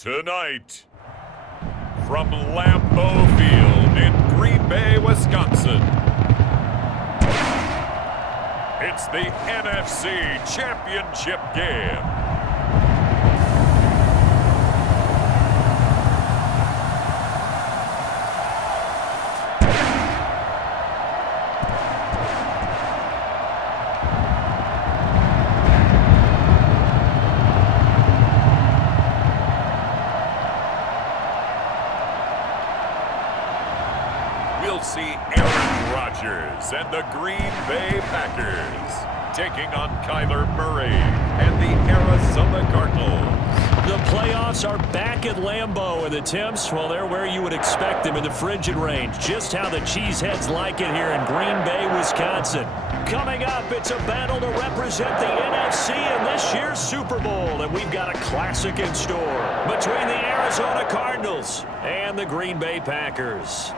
Tonight, from Lambeau Field in Green Bay, Wisconsin, it's the NFC Championship game. We'll see Aaron Rodgers and the Green Bay Packers taking on Kyler Murray and the Arizona Cardinals. The playoffs are back at Lambeau, and the temps, well, they're where you would expect them in the frigid range. Just how the Cheeseheads like it here in Green Bay, Wisconsin. Coming up, it's a battle to represent the NFC in this year's Super Bowl, and we've got a classic in store between the Arizona Cardinals and the Green Bay Packers.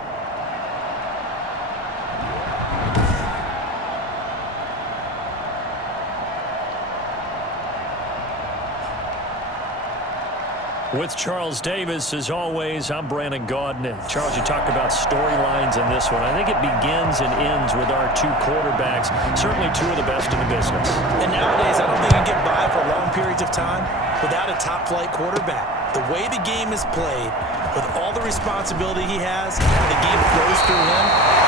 With Charles Davis, as always, I'm Brandon Gaudin. Charles, you talked about storylines in this one. I think it begins and ends with our two quarterbacks, certainly two of the best in the business. And nowadays, I don't think you get by for long periods of time without a top-flight quarterback. The way the game is played, with all the responsibility he has, the game flows through him.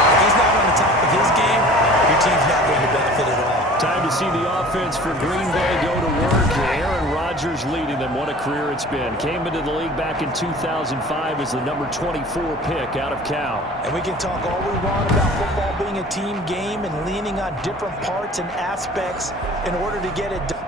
If he's not on the top of his game, your team's not going to benefit at all. Time to see the offense for Green Bay go to work. Aaron Rodgers leading them. What a career it's been. Came into the league back in 2005 as the number 24 pick out of Cal. And we can talk all we want about football being a team game and leaning on different parts and aspects in order to get it done.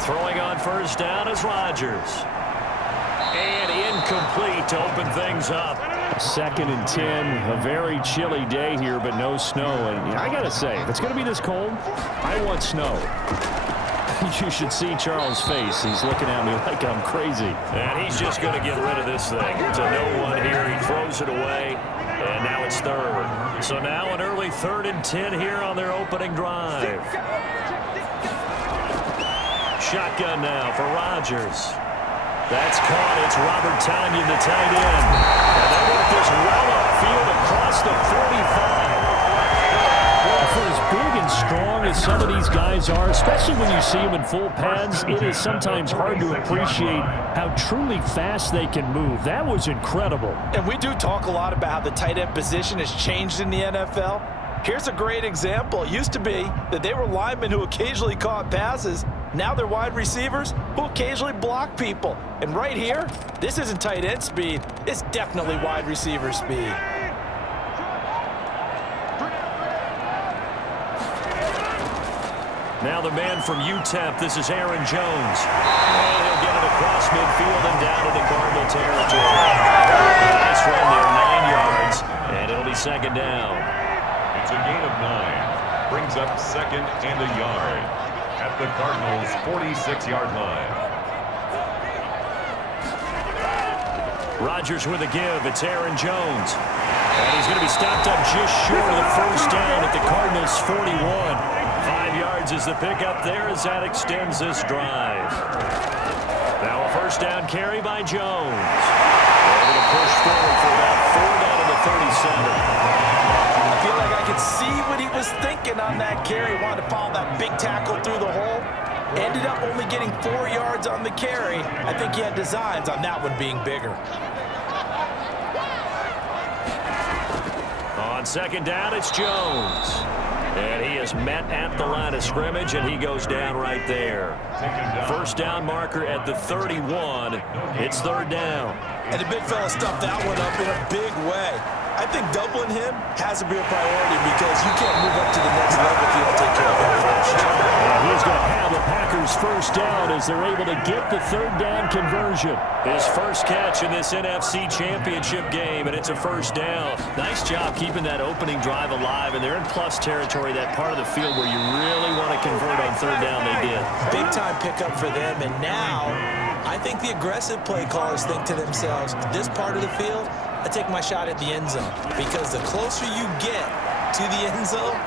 Throwing on first down is Rodgers. And incomplete to open things up. 2nd and 10. A very chilly day here, but no snow. And I got to say, if it's going to be this cold, I want snow. You should see Charles' face. He's looking at me like I'm crazy. And he's just going to get rid of this thing. It's a no-one here. He throws it away. And now it's 3rd. So now an early 3rd and 10 here on their opening drive. Shotgun now for Rodgers. That's caught. It's Robert Tonyan, the tight end. And they work this well upfield across the 45. Well, for as big and strong as some of these guys are, especially when you see them in full pads, it is sometimes hard to appreciate how truly fast they can move. That was incredible. And we do talk a lot about how the tight end position has changed in the NFL. Here's a great example. It used to be that they were linemen who occasionally caught passes. Now they're wide receivers who occasionally block people. And right here, this isn't tight end speed. It's definitely wide receiver speed. Now the man from UTEP, this is Aaron Jones. And he'll get it across midfield and down into Cardinal territory. Nice run there, 9 yards, and it'll be 2nd down. It's a gain of 9. Brings up 2nd and a yard at the Cardinals' 46-yard line. Rodgers with a give. It's Aaron Jones. And he's going to be stopped up just short of the 1st down at the Cardinals' 41. 5 yards is the pickup there as that extends this drive. Now a 1st down carry by Jones. Able to push forward for about 4 down to the 37. I feel like I could see what he was thinking on that carry. Wanted to follow that big tackle through the hole. Ended up only getting 4 yards on the carry. I think he had designs on that one being bigger. On 2nd down, it's Jones. And he is met at the line of scrimmage, and he goes down right there. 1st down marker at the 31. It's 3rd down. And the big fella stuffed that one up in a big way. I think doubling him has to be a priority because you can't move up to the next level if you don't take care of him first. And he's going to have the Packers 1st down as they're able to get the 3rd down conversion. His first catch in this NFC Championship game, and it's a 1st down. Nice job keeping that opening drive alive, and they're in plus territory, that part of the field where you really want to convert on 3rd down. They did. Big time pickup for them, and now I think the aggressive play callers think to themselves, this part of the field, I take my shot at the end zone. Because the closer you get to the end zone,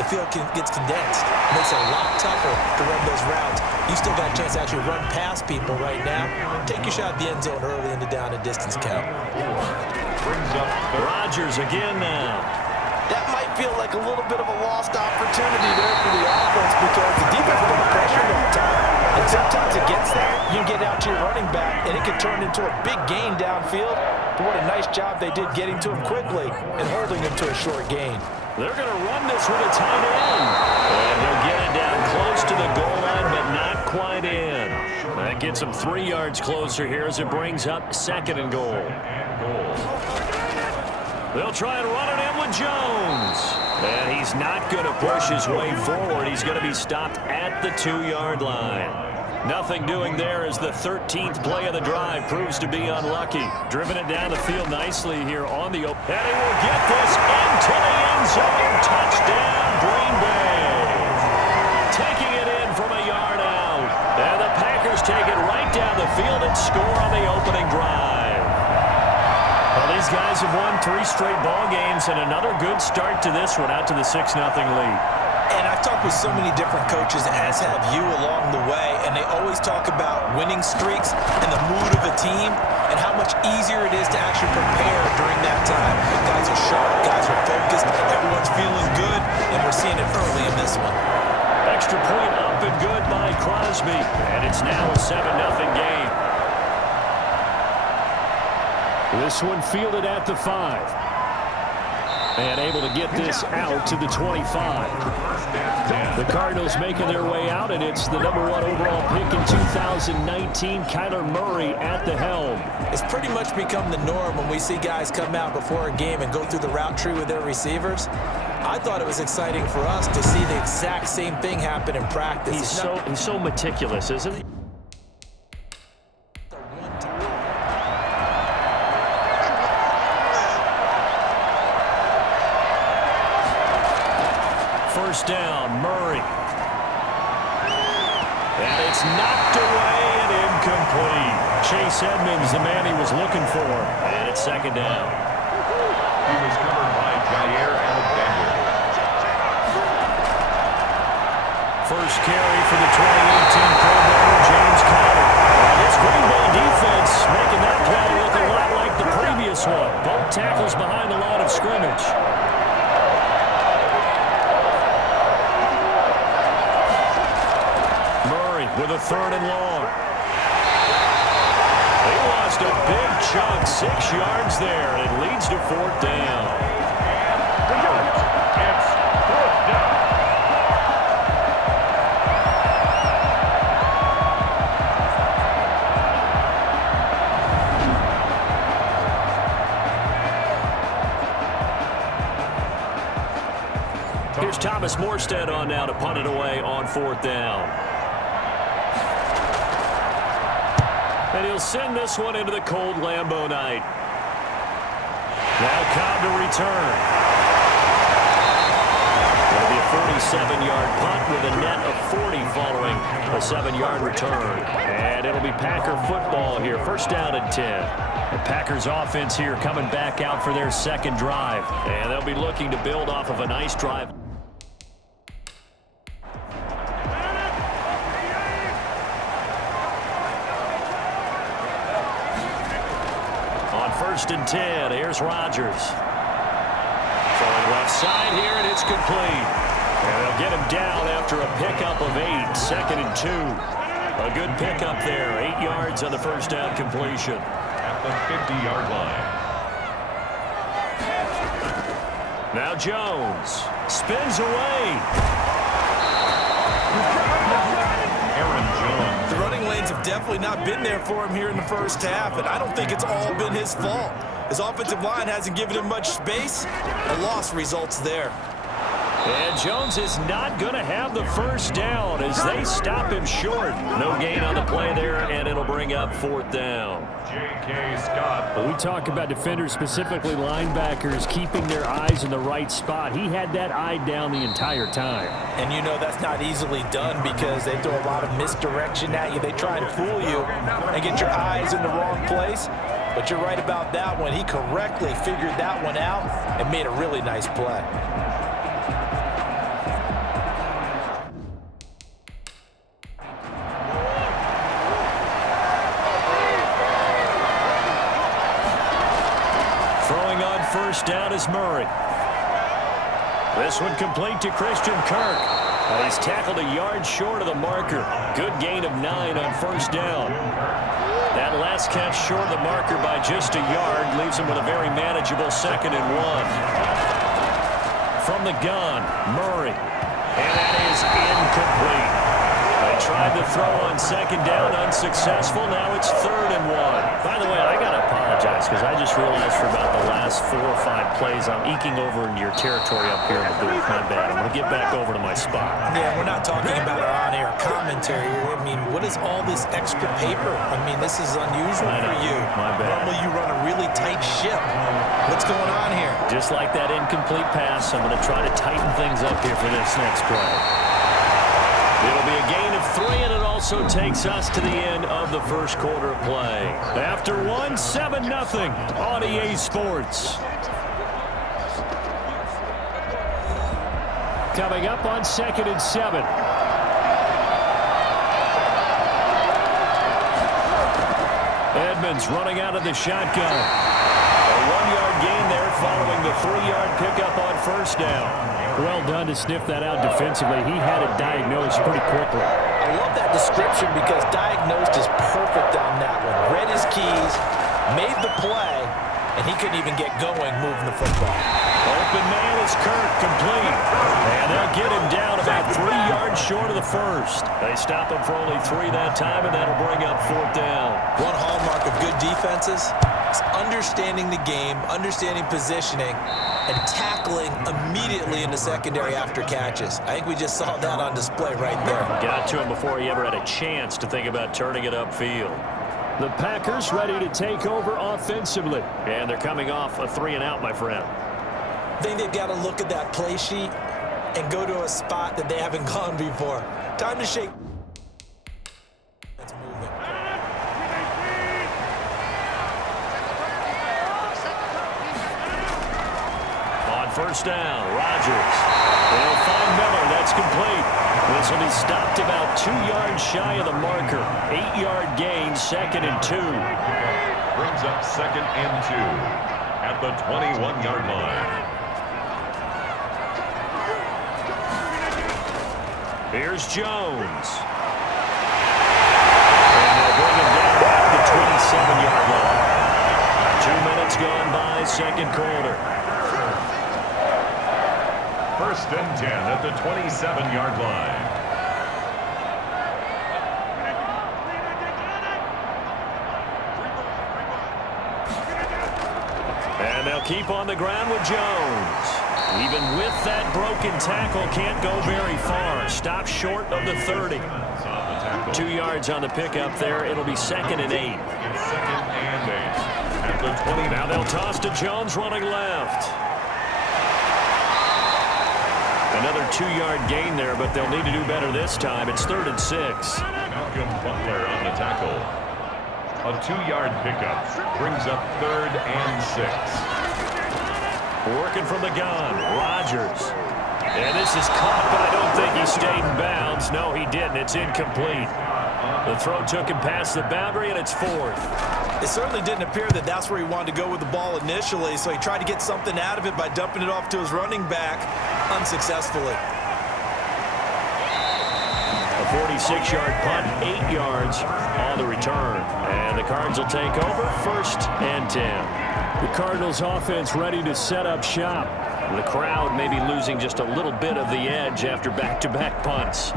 the field gets condensed. It makes it a lot tougher to run those routes. You still got a chance to actually run past people right now. Take your shot at the end zone early in the down and distance count. Rodgers again now. That might feel like a little bit of a lost opportunity there for the offense because the defense put the pressure that time. And sometimes it gets there, you can get out to your running back, and it can turn into a big gain downfield. But what a nice job they did getting to him quickly and holding him to a short gain. They're going to run this with a tight end. And they'll get it down close to the goal line, but not quite in. That gets them 3 yards closer here as it brings up 2nd and goal. They'll try and run it in with Jones. And he's not going to push his way forward. He's going to be stopped at the 2-yard line. Nothing doing there as the 13th play of the drive proves to be unlucky. Driven it down the field nicely here on the open. And he will get this into the end zone. Touchdown, Green Bay. Taking it in from a yard out. And the Packers take it right down the field and score on the opening drive. Well, these guys have won 3 straight ball games and another good start to this one out to the 6-0 lead. And I've talked with so many different coaches, as have you along the way, and they always talk about winning streaks and the mood of a team and how much easier it is to actually prepare during that time. Guys are sharp, guys are focused, everyone's feeling good, and we're seeing it early in this one. Extra point up and good by Crosby, and it's now a 7-0 game. This one fielded at the 5. And able to get this out to the 25. The Cardinals making their way out, and it's the #1 overall pick in 2019, Kyler Murray at the helm. It's pretty much become the norm when we see guys come out before a game and go through the route tree with their receivers. I thought it was exciting for us to see the exact same thing happen in practice. He's so meticulous, isn't he? First down, Murray. And it's knocked away and incomplete. Chase Edmonds, the man he was looking for. And it's 2nd down. He was covered by Jair Alexander. First carry for the 2018 Pro Bowler, James Conner. This Green Bay defense making that play look a lot like the previous one. Both tackles behind the line of scrimmage. With a 3rd and long. He lost a big chunk, 6 yards there, and it leads to 4th down. It's 4th down. Here's Thomas Morstead on now to punt it away on 4th down. And he'll send this one into the cold Lambeau night. Now Cobb to return. It'll be a 47-yard punt with a net of 40 following a 7-yard return. And it'll be Packer football here. First down and 10. The Packers offense here coming back out for their 2nd drive. And they'll be looking to build off of a nice drive. First and 10. Here's Rodgers. Throwing left side here, and it's complete. And they'll get him down after a pickup of 8. 2nd and 2. A good pickup there. 8 yards on the first down completion. At the 50-yard line. Now Jones spins away. Aaron Jones. The running lanes have definitely not been there for him here in the first half, and I don't think it's all been his fault. His offensive line hasn't given him much space. A loss results there. And Jones is not going to have the first down as they stop him short. No gain on the play there, and it'll bring up 4th down. J.K. Scott. We talk about defenders, specifically linebackers, keeping their eyes in the right spot. He had that eye down the entire time. And you know that's not easily done because they throw a lot of misdirection at you. They try to fool you and get your eyes in the wrong place. But you're right about that one. He correctly figured that one out and made a really nice play. First down is Murray. This one complete to Christian Kirk. He's tackled a yard short of the marker. Good gain of 9 on first down. That last catch short of the marker by just a yard leaves him with a very manageable 2nd and 1. From the gun, Murray. And that is incomplete. They tried to throw on 2nd down, unsuccessful. Now it's 3rd and 1. By the way, I got to apologize because I just realized for about the last 4 or 5 plays I'm eking over into your territory up here in the booth. My bad. I'm going to get back over to my spot. Yeah, we're not talking about our on-air commentary here. I mean, what is all this extra paper? I mean, this is unusual for you. My bad. Normally you run a really tight ship. What's going on here? Just like that incomplete pass, I'm going to try to tighten things up here for this next play. It'll be a gain of 3, and it also takes us to the end of the first quarter of play. After 1, 7-0 on EA Sports. Coming up on 2nd and 7. Edmonds running out of the shotgun. A 1-yard gain there following the 3-yard pickup on first down. Well done to sniff that out defensively. He had it diagnosed pretty quickly. I love that description because diagnosed is perfect on that one. Read his keys, made the play, and he couldn't even get going moving the football. Open man is Kirk, complete. And they'll get him down about 3 yards short of the first. They stop him for only 3 that time, and that'll bring up 4th down. One hallmark of good defenses is understanding the game, understanding positioning, and tackling immediately in the secondary after catches. I think we just saw that on display right there. Got to him before he ever had a chance to think about turning it upfield. The Packers ready to take over offensively. And they're coming off a 3-and-out, my friend. I think they've got to look at that play sheet and go to a spot that they haven't gone before. Time to shake. That's moving. On first down, Rodgers. They'll find Miller. That's complete. This will be stopped about 2 yards shy of the marker. 8-yard gain, 2nd and 2. Brings up 2nd and 2 at the 21-yard line. Here's Jones. And they'll bring him down at the 27-yard line. 2 minutes gone by, second quarter. 1st and 10 at the 27-yard line. And they'll keep on the ground with Jones. Even with that broken tackle, can't go very far. Stop short of the 30. 2 yards on the pickup there. It'll be 2nd and 8. 2nd and 8 at the 20. Now they'll toss to Jones running left. Another 2-yard gain there, but they'll need to do better this time. It's 3rd and 6. Malcolm Butler on the tackle. A 2-yard pickup brings up 3rd and 6. Working from the gun, Rodgers. And this is caught, but I don't think he stayed in bounds. No, he didn't. It's incomplete. The throw took him past the boundary, and it's 4th. It certainly didn't appear that that's where he wanted to go with the ball initially, so he tried to get something out of it by dumping it off to his running back unsuccessfully. A 46-yard punt, 8 yards on the return. And the Cards will take over, 1st and 10. The Cardinals offense ready to set up shop. The crowd may be losing just a little bit of the edge after back-to-back punts.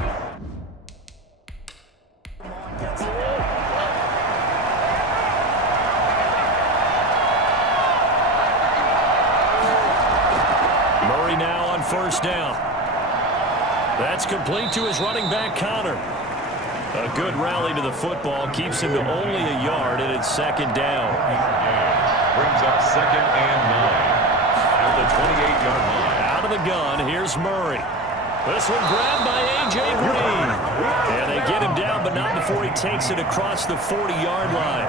Murray now on first down. That's complete to his running back, Connor. A good rally to the football keeps him to only a yard, and it's second down. Brings up 2nd and 9 at the 28-yard line. Out of the gun, here's Murray. This one grabbed by A.J. Green. And they get him down, but not before he takes it across the 40-yard line.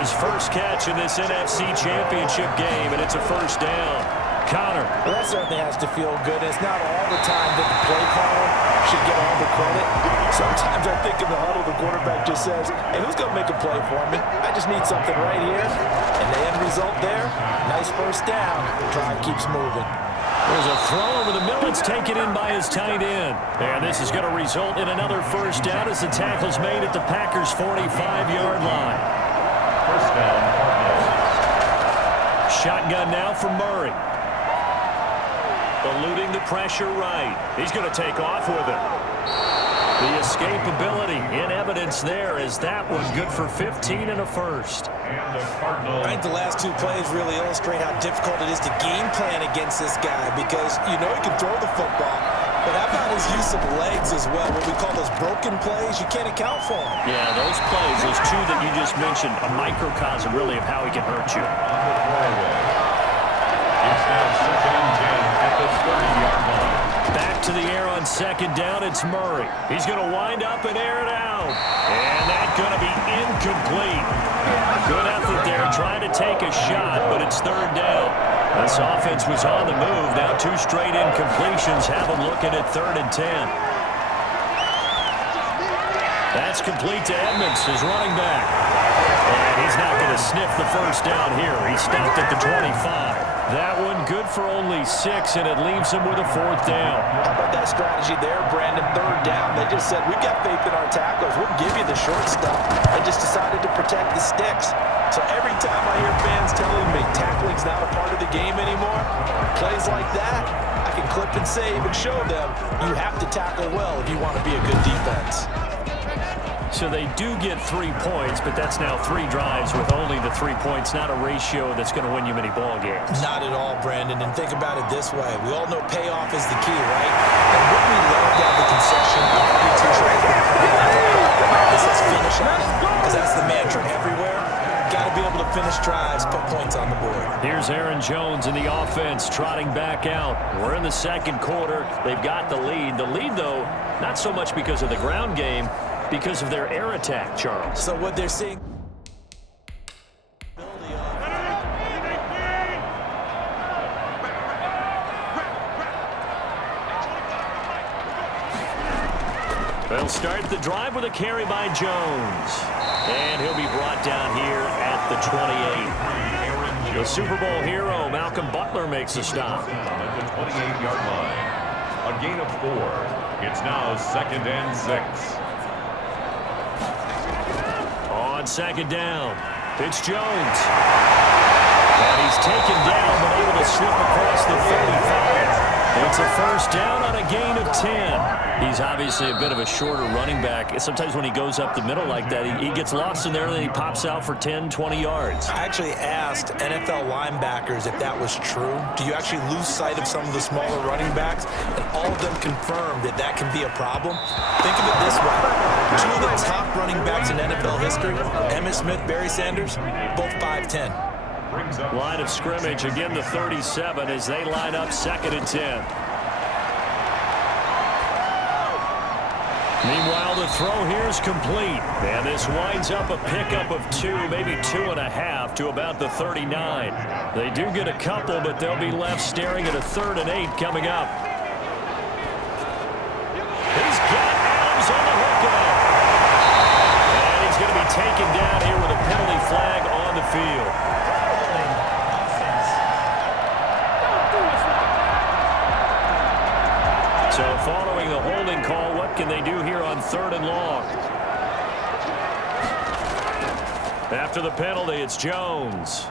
His first catch in this NFC Championship game, and it's a first down. Connor. Well, that certainly has to feel good. It's not all the time that the play caller should get all the credit. Sometimes I think in the huddle, the quarterback just says, hey, who's going to make a play for me? I just need something right here. And the end result there, nice first down. The drive keeps moving. There's a throw over the middle. It's taken in by his tight end. And this is going to result in another first down as the tackle's made at the Packers' 45-yard line. First down, Cardinals. Shotgun now for Murray. Eluding the pressure right. He's going to take off with it. The escapability in evidence there is that one good for 15 and a first. And the Cardinals. I think the last two plays really illustrate how difficult it is to game plan against this guy because you know he can throw the football, but how about his use of legs as well? What we call those broken plays, you can't account for them. Yeah, those plays, those two that you just mentioned, a microcosm really of how he can hurt you. It's now 2nd and 10 at the 30-yard line. Back to the air on second down, it's Murray. He's going to wind up and air it out. And that's going to be incomplete. Good effort there trying to take a shot, but it's third down. This offense was on the move. Now 2 straight incompletions have them looking at 3rd and 10. That's complete to Edmonds, his running back. And he's not going to sniff the first down here. He stopped at the 25. That one good for only 6, and it leaves him with a 4th down. How about that strategy there, Brandon? 3rd down. They just said, we've got faith in our tacklers. We'll give you the short stuff. They just decided to protect the sticks. So every time I hear fans telling me tackling's not a part of the game anymore, plays like that, I can clip and save and show them you have to tackle well if you want to be a good defense. So they do get 3 points, but that's now 3 drives with only the 3 points, not a ratio that's going to win you many ball games. Not at all, Brandon. And think about it this way. We all know payoff is the key, right? And what we love to have the concession of every teacher is let's finish on it, because that's the mantra everywhere. Got to be able to finish drives, put points on the board. Here's Aaron Jones in the offense trotting back out. We're in the second quarter. They've got the lead. The lead, though, not so much because of the ground game, because of their air attack, Charles. So what they're seeing... They'll start the drive with a carry by Jones. And he'll be brought down here at the 28. The Super Bowl hero, Malcolm Butler, makes a stop. At the 28-yard line. A gain of 4. It's now 2nd and 6. On second down, it's Jones. And he's taken down, but able to slip across the 35. It's a first down on a gain of 10. He's obviously a bit of a shorter running back. Sometimes when he goes up the middle like that, he gets lost in there, and then he pops out for 10, 20 yards. I actually asked NFL linebackers if that was true. Do you actually lose sight of some of the smaller running backs? And all of them confirmed that that can be a problem. Think of it this way. 2 of the top running backs in NFL history, Emmitt Smith, Barry Sanders, both 5'10". Line of scrimmage, again the 37 as they line up 2nd and 10. Meanwhile, the throw here is complete. And this winds up a pickup of 2, maybe 2.5 to about the 39. They do get a couple, but they'll be left staring at a 3rd and 8 coming up. He's got Adams on the hookup. And he's going to be taken down here with a penalty flag on the field. So following the holding call, what can they do here on 3rd and long? After the penalty, it's Jones.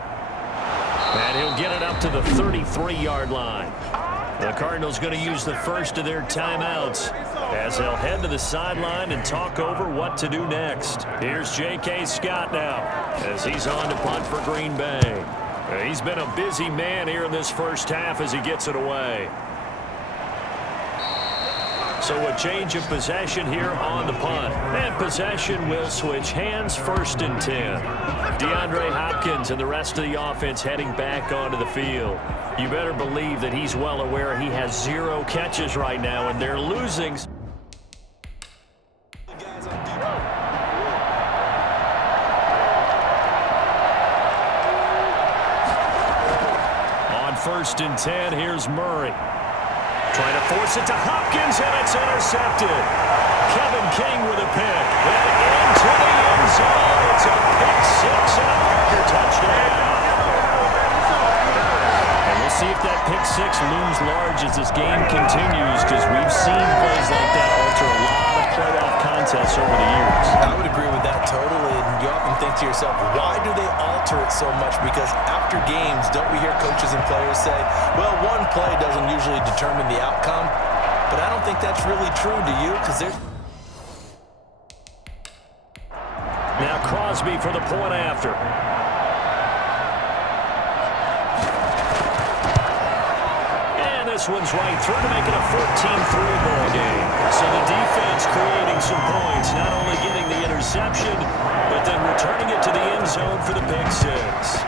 And he'll get it up to the 33-yard line. The Cardinals going to use the first of their timeouts as they'll head to the sideline and talk over what to do next. Here's J.K. Scott now as he's on to punt for Green Bay. He's been a busy man here in this first half as he gets it away. So a change of possession here on the punt. And possession will switch hands, 1st and 10. DeAndre Hopkins and the rest of the offense heading back onto the field. You better believe that he's well aware he has 0 catches right now, and they're losing. On 1st and 10, here's Murray. Trying to force it to Hopkins, and it's intercepted. Kevin King with a pick. And into the end zone. It's a pick 6 and a Parker touchdown. And we'll see if that pick 6 looms large as this game continues, because we've seen plays like that alter a lot of playoff contests over the years. I would agree with that totally. And you often think to yourself, why do they alter it so much? Because after games, don't we hear coaches and players say, well, one play doesn't usually determine the outcome? But I don't think that's really true, do you? Because there's... Now Crosby for the point after. And this one's right through to make it a 14-3 ball game. So the defense creating some points, not only getting the interception, but then returning it to the end zone for the pick 6.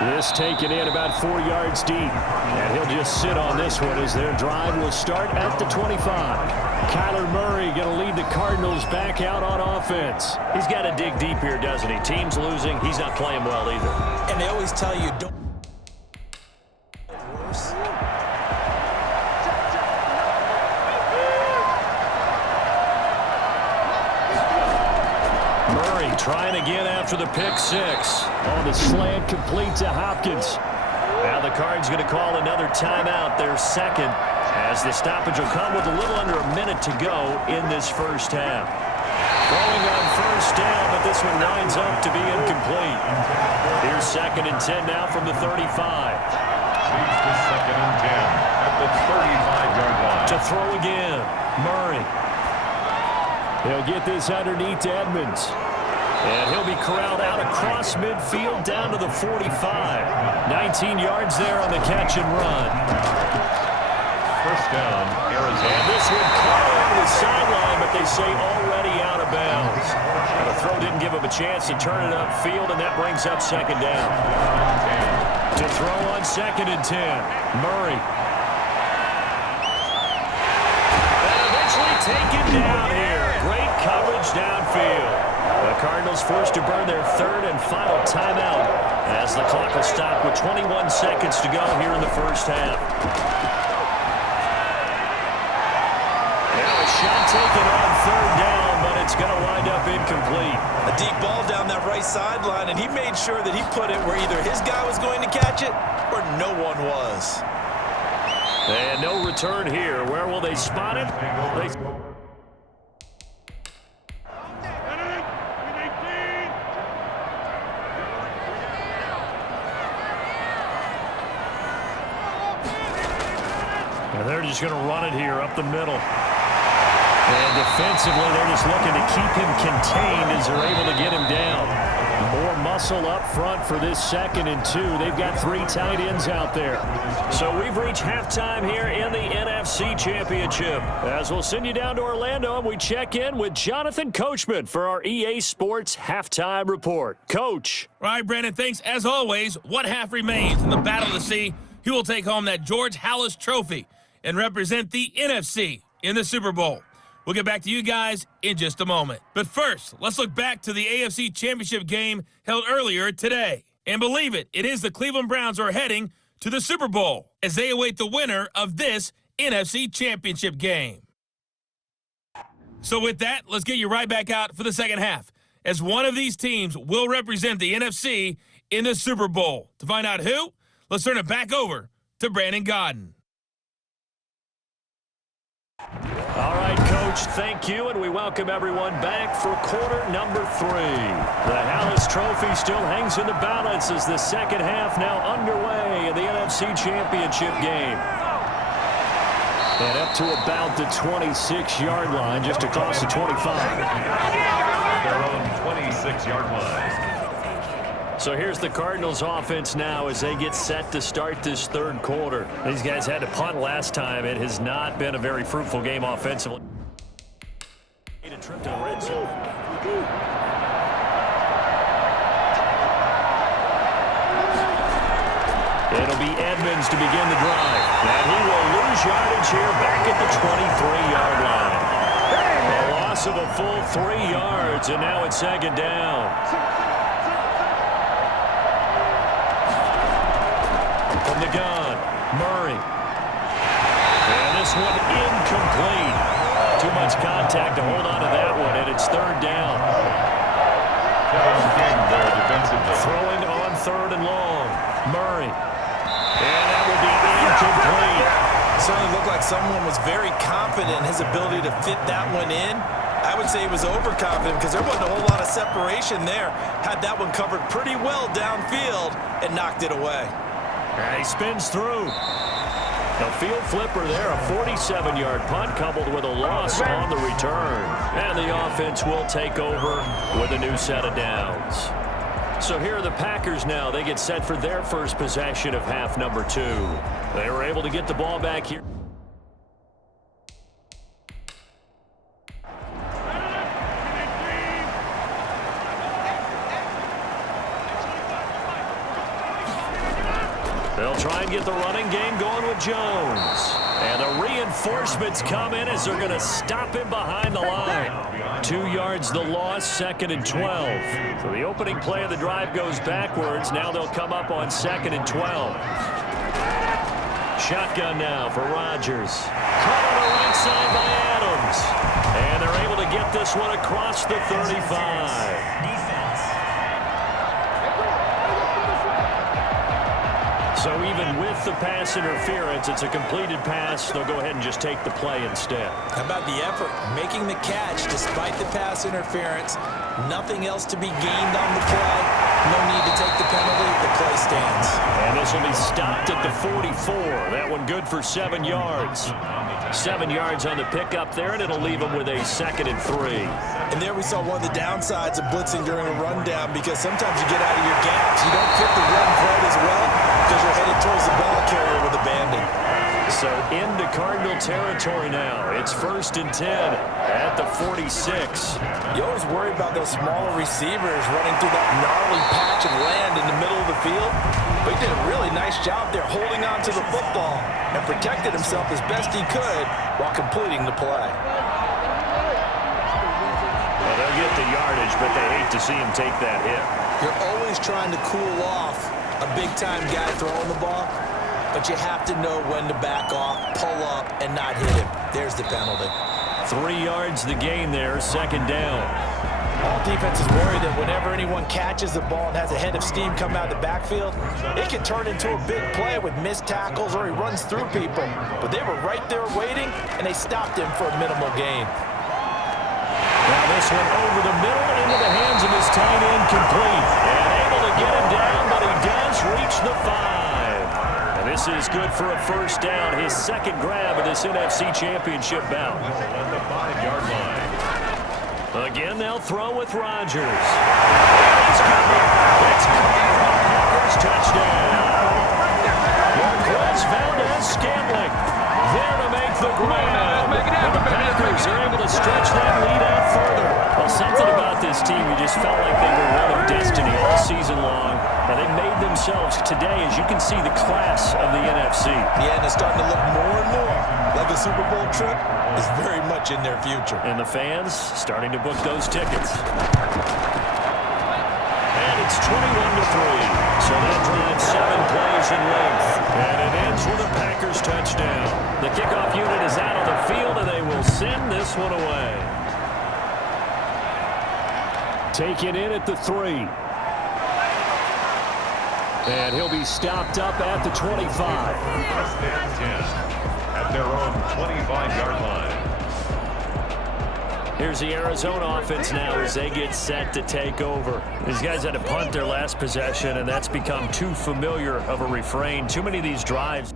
This taken in about 4 yards deep. And he'll just sit on this one as their drive will start at the 25. Kyler Murray going to lead the Cardinals back out on offense. He's got to dig deep here, doesn't he? Team's losing. He's not playing well either. And they always tell you, don't... Murray trying again after the pick 6. On the slant, complete to Hopkins. Now the Cards going to call another timeout, their 2nd, as the stoppage will come with a little under a minute to go in this first half. Throwing on 1st down, but this one winds up to be incomplete. Here's 2nd and 10 now from the 35. Here's the 2nd and 10 at the 35-yard line. To throw again, Murray. He'll get this underneath to Edmonds. And he'll be corralled out across midfield down to the 45. 19 yards there on the catch and run. 1st down, Arizona. And this one caught over the sideline, but they say already out of bounds. And the throw didn't give him a chance to turn it upfield, and that brings up 2nd down. To throw on 2nd and 10, Murray. And eventually taken down here. Great coverage downfield. The Cardinals forced to burn their 3rd and final timeout as the clock will stop with 21 seconds to go here in the first half. Now a shot taken on 3rd down, but it's going to wind up incomplete. A deep ball down that right sideline, and he made sure that he put it where either his guy was going to catch it or no one was. And no return here. Where will they spot it? And they're just going to run it here up the middle. And defensively, they're just looking to keep him contained as they're able to get him down. More muscle up front for this 2nd and 2. They've got 3 tight ends out there. So we've reached halftime here in the NFC Championship. As we'll send you down to Orlando, and we check in with Jonathan Coachman for our EA Sports Halftime Report. Coach. All right, Brandon, thanks. As always, what half remains in the battle to see who will take home that George Halas Trophy and represent the NFC in the Super Bowl. We'll get back to you guys in just a moment. But first, let's look back to the AFC Championship game held earlier today. And believe it, it is the Cleveland Browns who are heading to the Super Bowl as they await the winner of this NFC Championship game. So with that, let's get you right back out for the second half, as one of these teams will represent the NFC in the Super Bowl. To find out who, let's turn it back over to Brandon Godden. All right, Coach, thank you, and we welcome everyone back for quarter number 3. The Halas Trophy still hangs in the balance as the second half now underway in the NFC Championship game. And up to about the 26-yard line, just across the 25. Their own 26-yard line. So here's the Cardinals offense now as they get set to start this third quarter. These guys had to punt last time. It has not been a very fruitful game offensively. A trip to the red zone. It'll be Edmonds to begin the drive. And he will lose yardage here back at the 23-yard line. A loss of a full 3 yards, and now it's second down. From the gun, Murray. And this one incomplete. Too much contact to hold on to that one, and it's third down. Throwing on third and long. Murray. And that will be incomplete. Certainly looked like someone was very confident in his ability to fit that one in. I would say he was overconfident because there wasn't a whole lot of separation there. Had that one covered pretty well downfield and knocked it away. And he spins through. A field flipper there, a 47-yard punt coupled with a loss on the return. And the offense will take over with a new set of downs. So here are the Packers now. They get set for their first possession of half number 2. They were able to get the ball back here. They'll try and get the running game going with Jones. And the reinforcements come in as they're going to stop him behind the line. 2 yards the loss, second and 12. So the opening play of the drive goes backwards. Now they'll come up on second and 12. Shotgun now for Rodgers. Caught on the right side by Adams. And they're able to get this one across the 35. So even with the pass interference, it's a completed pass. They'll go ahead and just take the play instead. How about the effort? Making the catch despite the pass interference. Nothing else to be gained on the play. No need to take the penalty. The play stands. And this will be stopped at the 44. That one good for 7 yards. 7 yards on the pickup there, and it'll leave them with a second and 3. And there we saw one of the downsides of blitzing during a rundown because sometimes you get out of your gaps. You don't fit the run quite as well because you're headed towards the ball carrier with abandon. So into Cardinal territory now. It's first and 10 at the 46. You always worry about those smaller receivers running through that gnarly patch of land in the middle of the field. But he did a really nice job there holding on to the football and protected himself as best he could while completing the play. Well, they'll get the yardage, but they hate to see him take that hit. You're always trying to cool off a big-time guy throwing the ball, but you have to know when to back off, pull up, and not hit him. There's the penalty. 3 yards the gain there, second down. All defenses worry that whenever anyone catches the ball and has a head of steam come out of the backfield, it can turn into a big play with missed tackles or he runs through people. But they were right there waiting, and they stopped him for a minimal gain. Now this one over the middle into the hands of his tight end, complete. And able to get him down, but he does reach the 5. And this is good for a first down, his second grab of this NFC Championship bout. At the 5-yard line. Again, they'll throw with Rodgers. It's coming. It's coming for the Packers touchdown. Marquez Valdez-Scantling there to make the grab. And the Packers are able to stretch that lead out further. Well, something about this team, you just felt like they were one of destiny all season long. And they made themselves today, as you can see, the class of the NFC. Yeah, and it's starting to look more and more like a Super Bowl trip is very much in their future. And the fans starting to book those tickets. And it's 21-3. So that drives 7 plays in length. And it ends with a Packers touchdown. The kickoff unit is out on the field, and they will send this one away. Taken in at the 3. And he'll be stopped up at the 25. First and 10 at their own 25-yard line. Here's the Arizona offense now as they get set to take over. These guys had to punt their last possession, and that's become too familiar of a refrain. Too many of these drives.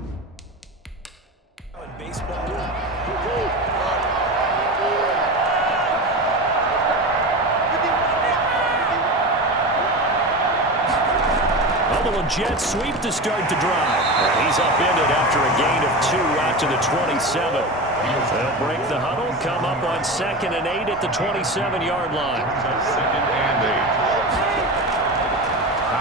jet sweep to start the drive. He's upended after a gain of 2 out to the 27. They'll break the huddle, come up on 2nd and 8 at the 27-yard line. Second and 8.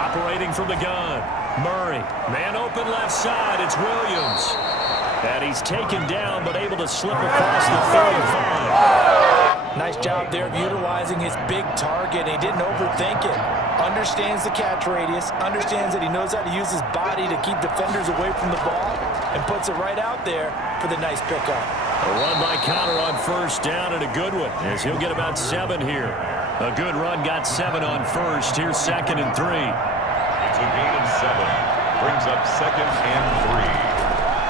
Operating from the gun, Murray. Man open left side, it's Williams. And he's taken down, but able to slip across the 35. Nice job there of utilizing his big target. He didn't overthink it. Understands the catch radius, understands that he knows how to use his body to keep defenders away from the ball, and puts it right out there for the nice pickup. A run by Connor on 1st down, and a good one, as he'll get about 7 here. A good run got 7 on 1st. Here's 2nd and 3. It's a gain of 7. Brings up 2nd and 3.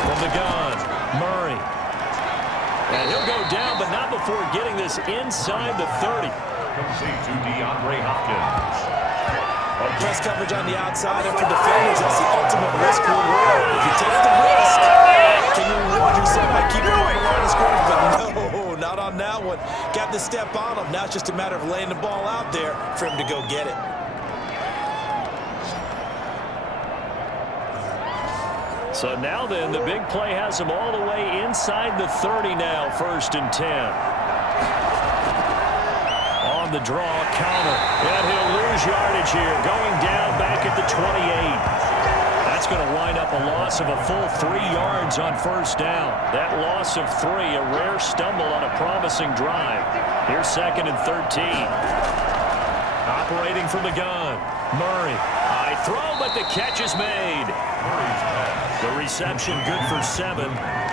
From the gun, Murray. And he'll go down, but not before getting this inside the 30. Complete to DeAndre Hopkins. Press coverage on the outside, and for defenders, that's the ultimate risk reward. If you take the risk, can you reward yourself by keeping him on the line of scrimmage? But no, not on that one. Got the step on him. Now it's just a matter of laying the ball out there for him to go get it. So now then, the big play has him all the way inside the 30 now, 1st and 10. On the draw, counter. And he'll lose yardage here, going down back at the 28. That's going to wind up a loss of a full 3 yards on 1st down. That loss of 3, a rare stumble on a promising drive. Here's 2nd and 13. Operating from the gun, Murray. High throw, but the catch is made. The reception good for 7.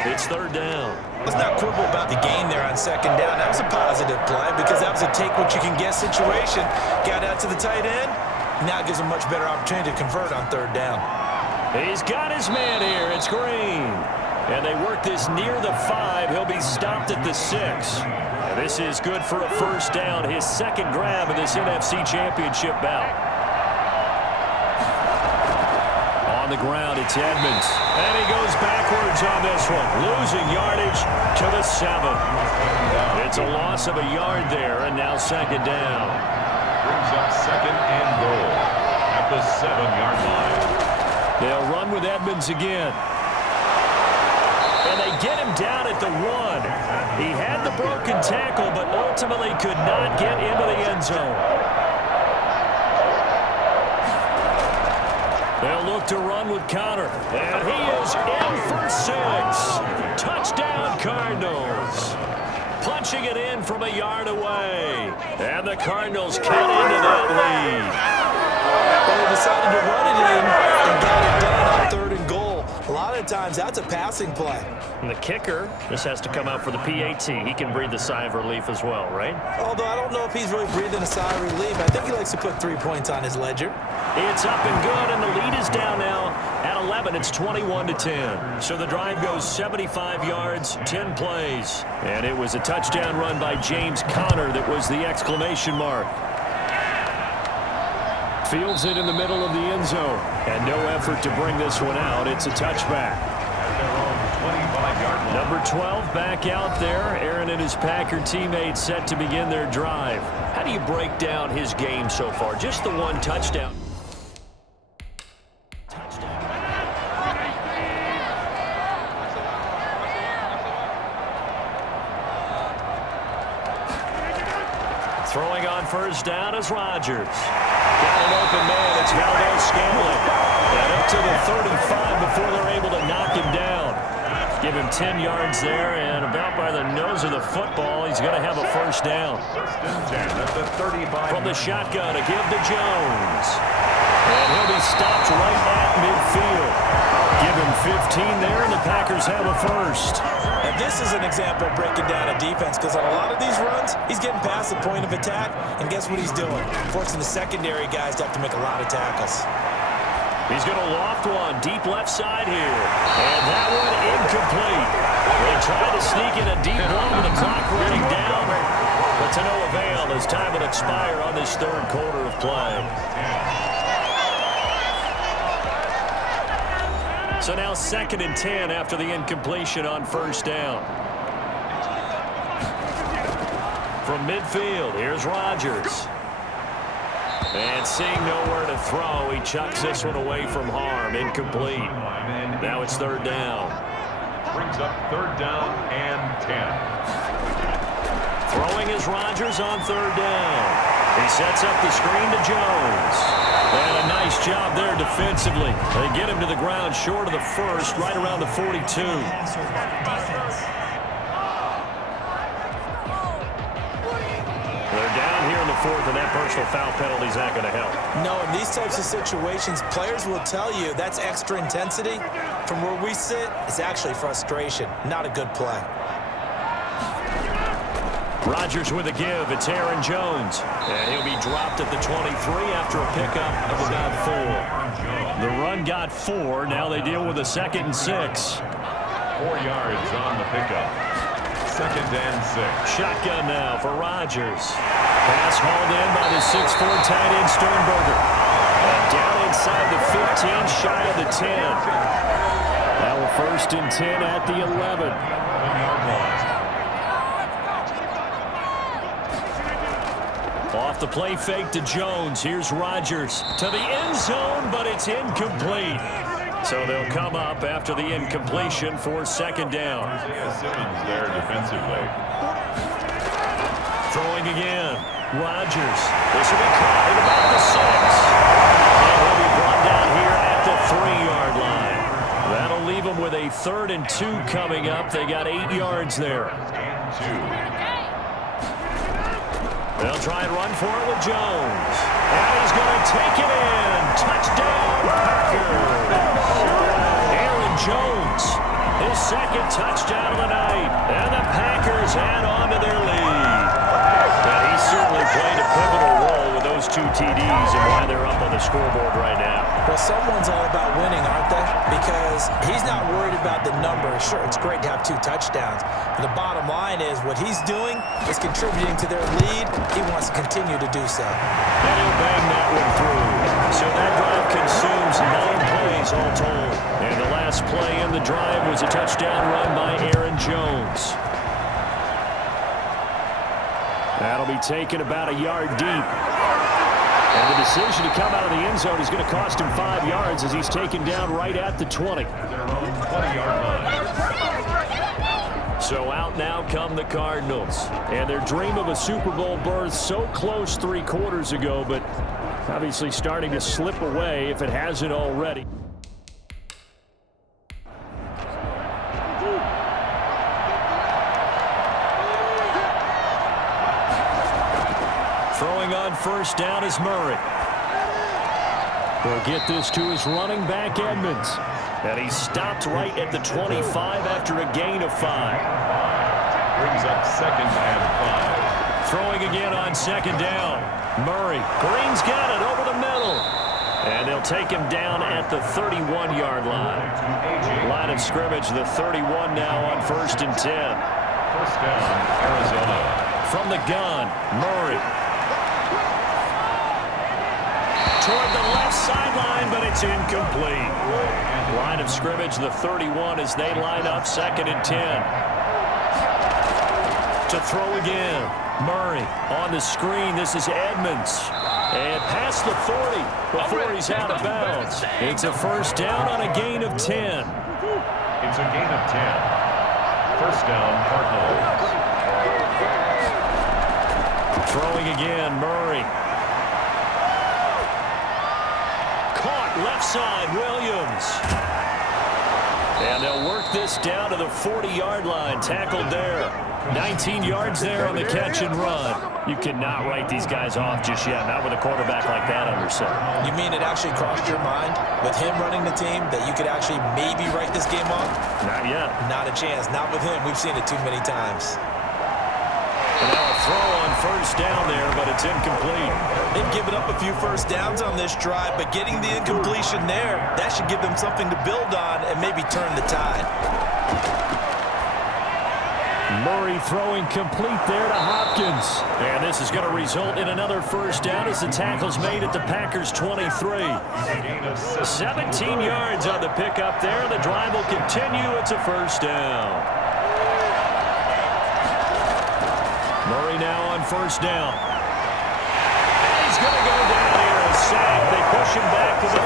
It's 3rd down. Let's not quibble about the gain there on 2nd down. That was a positive play because that was a take-what-you-can-get situation. Got out to the tight end. Now it gives him a much better opportunity to convert on 3rd down. He's got his man here. It's Green. And they work this near the 5. He'll be stopped at the 6. And this is good for a 1st down. His 2nd grab in this NFC Championship bout. On the ground, it's Edmonds. And he goes backwards on this one. Losing yardage to the 7. It's a loss of a yard there, and now 2nd down. Brings up 2nd and goal at the 7-yard line. They'll run with Edmonds again. And they get him down at the 1. He had the broken tackle, but ultimately could not get into the end zone. They'll look to run with Connor. And he is in for 6. Touchdown, Cardinals. Punching it in from a yard away. And the Cardinals cut into that lead. But they decided to run it in and got it done on 3rd and goal. A lot of times, that's a passing play. And the kicker, this has to come out for the PAT. He can breathe a sigh of relief as well, right? Although I don't know if he's really breathing a sigh of relief. I think he likes to put 3 points on his ledger. It's up and good, and the lead is down now at 11. It's 21-10. So the drive goes 75 yards, 10 plays. And it was a touchdown run by James Conner that was the exclamation mark. Fields it in the middle of the end zone. And no effort to bring this one out. It's a touchback. Number 12 back out there. Aaron and his Packer teammates set to begin their drive. How do you break down his game so far? Just the 1 touchdown. Throwing on 1st down is Rodgers. Got an open man. It's Valdez-Scantling. And up to the 35 before they're able to knock him down. Give him 10 yards there, and about by the nose of the football, he's going to have a 1st down. 1st and 10 at the 35. From the shotgun to give to Jones. And he'll be stopped right at midfield. Give him 15 there, and the Packers have a 1st. And this is an example of breaking down a defense, because on a lot of these runs, he's getting past the point of attack, and guess what he's doing? Forcing the secondary guys to have to make a lot of tackles. He's going to loft one deep left side here. And that one incomplete. They try to sneak in a deep one with the clock running down. But to no avail as time will expire on this 3rd quarter of play. So now 2nd and 10 after the incompletion on 1st down. From midfield, here's Rodgers. And seeing nowhere to throw, he chucks this one away from harm. Incomplete. Now it's third down. Brings up third down and 10. Throwing is Rodgers on third down. He sets up the screen to Jones. And a nice job there defensively. They get him to the ground short of the first, right around the 42. They're down here in the fourth, and that personal foul penalty is not going to help. No, in these types of situations, players will tell you that's extra intensity. From where we sit, it's actually frustration, not a good play. Rodgers with a give. It's Aaron Jones. And he'll be dropped at the 23 after a pickup of about 4. The run got 4. Now they deal with a 2nd and 6. 4 yards on the pickup. 2nd and 6. Shotgun now for Rodgers. Pass hauled in by the 6'4" tight end Sternberger. And down inside the 15, shy of the 10. Now a 1st and 10 at the 11. 1-yard line. Off the play fake to Jones. Here's Rodgers to the end zone, but it's incomplete. So they'll come up after the incompletion for 2nd down. Simmons there defensively. Throwing again. Rodgers. This will be caught at about the 6. And he'll be brought down here at the 3-yard line. That'll leave them with a 3rd and 2 coming up. They got 8 yards there. And 2. They'll try and run for it with Jones. And he's going to take it in. Touchdown, Packers. Aaron Jones, his 2nd touchdown of the night. And the Packers add on to their lead. And he certainly played a pivotal role with those 2 TDs and why they're up on the scoreboard right now. Well, someone's all about winning, aren't they? Because he's not worried about the number. Sure, it's great to have 2 touchdowns. But the bottom line is what he's doing is contributing to their lead. He wants to continue to do so. And he'll bang that one through. So that drive consumes 9 plays all told. And the last play in the drive was a touchdown run by Aaron Jones. That'll be taken about a yard deep. And the decision to come out of the end zone is going to cost him 5 yards as he's taken down right at the 20. Their own 20-yard line. So out now come the Cardinals. And their dream of a Super Bowl berth so close 3 quarters ago, but obviously starting to slip away if it hasn't already. Throwing on 1st down is Murray. He'll get this to his running back, Edmonds. And he stopped right at the 25 after a gain of 5. Brings up 2nd and 5. Throwing again on 2nd down. Murray. Green's got it over the middle. And they'll take him down at the 31-yard line. Line of scrimmage, the 31 now on 1st and 10. 1st down, Arizona. From the gun, Murray. Toward the left sideline, but it's incomplete. Line of scrimmage, the 31 as they line up 2nd and 10. To throw again. Murray on the screen. This is Edmonds. And past the 40 before he's out of bounds. It's a 1st down on a gain of 10. It's a gain of 10. 1st down, Cardinals. Throwing again, Murray. Caught left side, Williams. And they'll work this down to the 40-yard line. Tackled there. 19 yards there on the catch and run. You cannot write these guys off just yet, not with a quarterback like that under center. You mean it actually crossed your mind with him running the team that you could actually maybe write this game off? Not yet. Not a chance. Not with him. We've seen it too many times. And now a throw on 1st down there, but it's incomplete. They've given up a few 1st downs on this drive, but getting the incompletion there, that should give them something to build on and maybe turn the tide. Murray throwing complete there to Hopkins. And this is going to result in another 1st down as the tackle's made at the Packers' 23. 17 yards on the pickup there. The drive will continue. It's a 1st down. Murray now on 1st down. And he's going to go down sack. They push him back to the 34.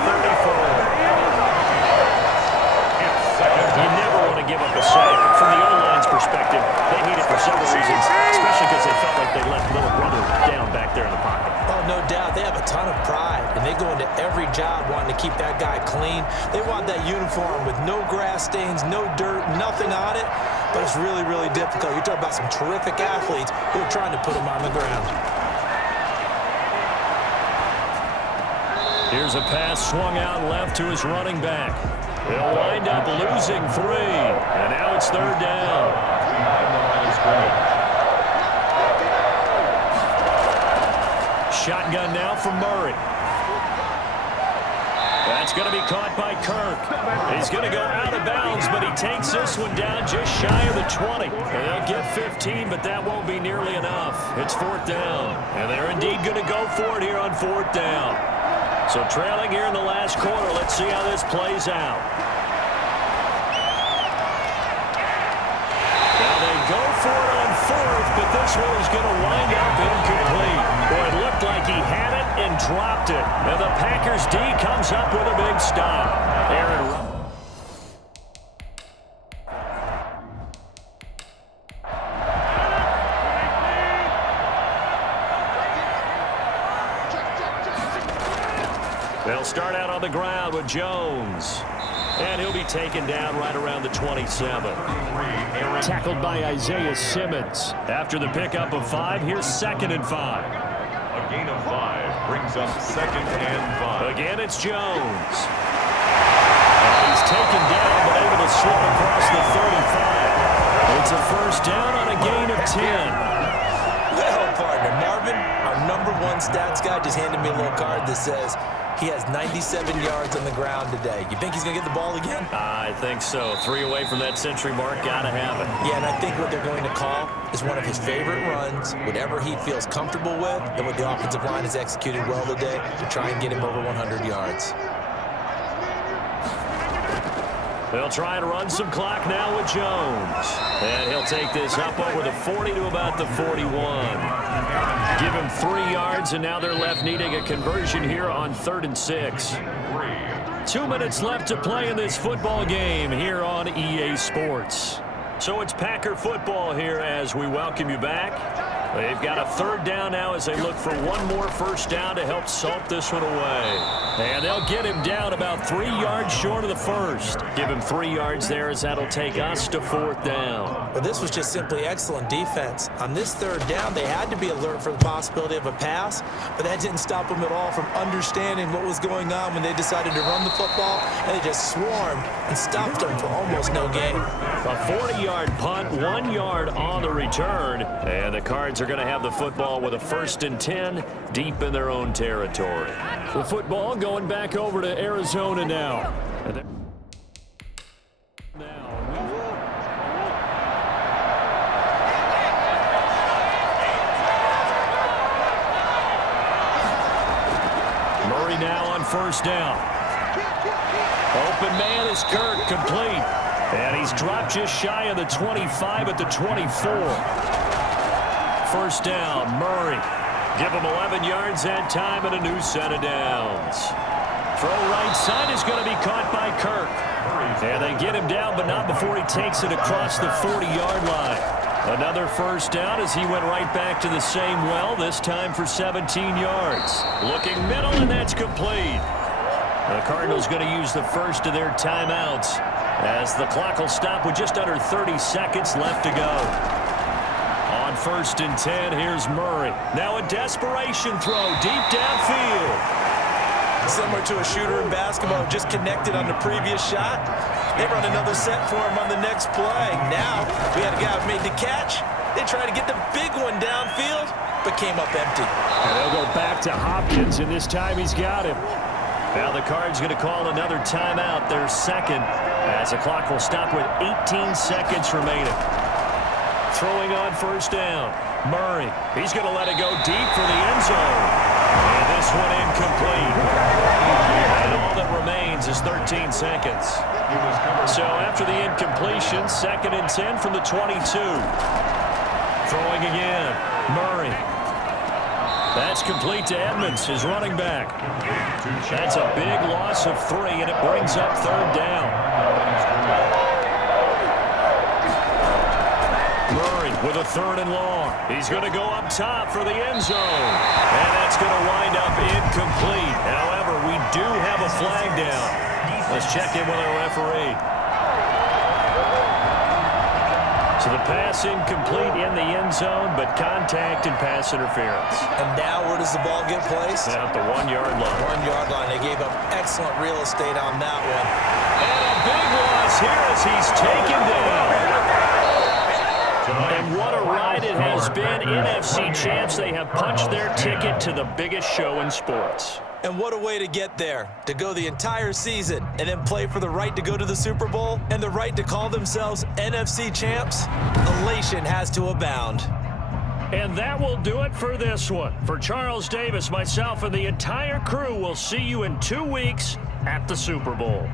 You never want to give up a sack. From the O-line's perspective, they hate it for several reasons, especially because they felt like they left little brother down back there in the pocket. Oh, no doubt. They have a ton of pride, and they go into every job wanting to keep that guy clean. They want that uniform with no grass stains, no dirt, nothing on it, but it's really, really difficult. You're talking about some terrific athletes who are trying to put him on the ground. Here's a pass swung out left to his running back. They'll wind up losing 3, and now it's 3rd down. Shotgun now from Murray. That's going to be caught by Kirk. He's going to go out of bounds, but he takes this one down just shy of the 20. And they'll get 15, but that won't be nearly enough. It's 4th down, and they're indeed going to go for it here on 4th down. So trailing here in the last quarter. Let's see how this plays out. Now they go for it on 4th, but this one is going to wind up incomplete. Boy, it looked like he had it and dropped it. And the Packers D comes up with a big stop. Aaron. They'll start out on the ground with Jones. And he'll be taken down right around the 27. Tackled by Isaiah Simmons. After the pickup of 5, here's 2nd and 5. A gain of 5 brings up 2nd and 5. Again, it's Jones. And he's taken down, but able to slip across the 35. It's a 1st down on a gain of 10. Well, partner, Marvin, our #1 stats guy, just handed me a little card that says he has 97 yards on the ground today. You think he's going to get the ball again? I think so. 3 away from that century mark. Got to have it. Yeah, and I think what they're going to call is one of his favorite runs, whatever he feels comfortable with, and what the offensive line has executed well today to try and get him over 100 yards. They'll try and run some clock now with Jones. And he'll take this up over the 40 to about the 41. Give him 3 yards, and now they're left needing a conversion here on 3rd and 6. 2 minutes left to play in this football game here on EA Sports. So it's Packer football here as we welcome you back. They've got a 3rd down now as they look for one more 1st down to help salt this one away. And they'll get him down about 3 yards short of the 1st. Give him 3 yards there as that'll take us to 4th down. Well, this was just simply excellent defense. On this 3rd down, they had to be alert for the possibility of a pass, but that didn't stop them at all from understanding what was going on when they decided to run the football, and they just swarmed and stopped them for almost no gain. A 40-yard punt, 1 yard on the return, and the Cards are going to have the football with a 1st and 10 deep in their own territory. The football going back over to Arizona now. Murray now on 1st down. Open man is Kirk, complete. And he's dropped just shy of the 25 at the 24. 1st down, Murray. Give him 11 yards that time and a new set of downs. Throw right side is going to be caught by Kirk. And they get him down, but not before he takes it across the 40-yard line. Another 1st down as he went right back to the same well, this time for 17 yards. Looking middle, and that's complete. The Cardinals going to use the first of their timeouts as the clock will stop with just under 30 seconds left to go. On 1st and 10, here's Murray. Now a desperation throw deep downfield. Similar to a shooter in basketball who just connected on the previous shot. They run another set for him on the next play. Now we had a guy who made the catch. They tried to get the big one downfield, but came up empty. And they'll go back to Hopkins, and this time he's got him. Now the Cards going to call another timeout, their second, as the clock will stop with 18 seconds remaining. Throwing on 1st down, Murray. He's going to let it go deep for the end zone. And this one incomplete. And all that remains is 13 seconds. So after the incompletion, 2nd and 10 from the 22. Throwing again, Murray. That's complete to Edmonds, his running back. That's a big loss of 3, and it brings up 3rd down. Murray with a 3rd and long. He's going to go up top for the end zone. And that's going to wind up incomplete. However, we do have a flag down. Let's check in with our referee. So the pass incomplete in the end zone, but contact and pass interference. And now where does the ball get placed? At the 1-yard line. 1-yard line. They gave up excellent real estate on that one. And a big loss here as he's taken down. And what a ride it has been. NFC champs, they have punched their ticket to the biggest show in sports. And what a way to get there, to go the entire season and then play for the right to go to the Super Bowl and the right to call themselves NFC champs. Elation has to abound. And that will do it for this one. For Charles Davis, myself, and the entire crew, will see you in 2 weeks at the Super Bowl.